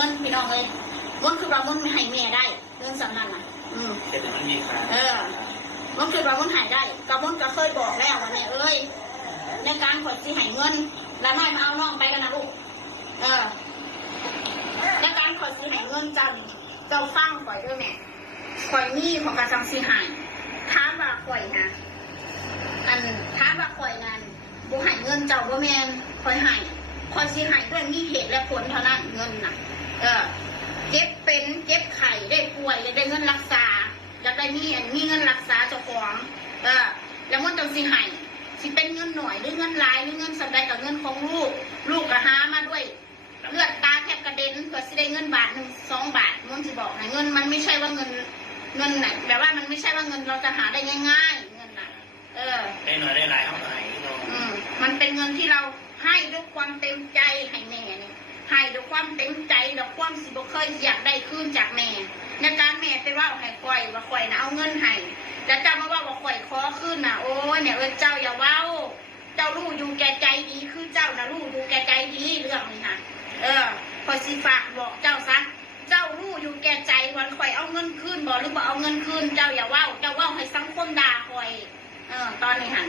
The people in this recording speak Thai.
งินพี่น้องเลยมันคือว่ามันให้แม่ได้เรื่องสำนักน่ะแต่มันมีค่ามันคือว่ามันหายได้กระมนก็เคยบอกแล้วว่าเนี่ยในการขอที่ให้เงินแล้วนายมาเอาน้องไปกันนะลูกในการขอที่ให้เงินเจ้าฟังข่อยด้วยแม่ข่อยนี่ของการทำสีหายท้าว่าข่อยนะท้าว่าข่อยนั้นบุหายเงินเจ้าบ่แมนข่อยหายข่อยสีหายด้วยมีเหตุและผลเท่านั้นเงินน่ะเจ็บเป็นเจ็บไข้ได้ป่วยได้เงินรักษาอยากได้มีเงินรักษาเจ้าของแล้วมันต้องสีหายสิเป็นเงินหน่อยหรือเงินหลายหรือเงินสำหรับกับเงินของลูกก็หามาด้วยเลือดตาแทบกระเด็นเพื่อสิได้เงินบาท1 2 บาทมันจะบอกนะเงินมันไม่ใช่ว่าเงินไหนแบบว่ามันไม่ใช่ว่าเงินเราจะหาได้ง่ายๆเงินน่ะได้หน่อยได้หลายเท่าไหร่มันเป็นเงินที่เราให้ด้วยความเต็มใจให้แม่เนี่ยให้ด้วยความเต็มใจด้วยความสิบ่เคยอยากได้คืนจากแม่ในการแม่ไปว่าให้ข่อยว่าข่อยนะเอาเงินให้แล้วเจ้ามาว่าข่อยขอคืนน่ะโอ้ยเนี่ยเจ้าอย่าเว้าเจ้ารู้อยู่แก่ใจดีคือเจ้านะรู้อยู่แก่ใจดีเรื่องนี้นะคอยสิฝากบอกเจ้าซะเจ้ารู้อยู่แก่ใจวันข่อยเอาเงินคืนบ่หรือบ่เอาเงินคืนเจ้าอย่าเว้าเจ้าเว้าให้สังคมด่าข่อยตอนนี้หัน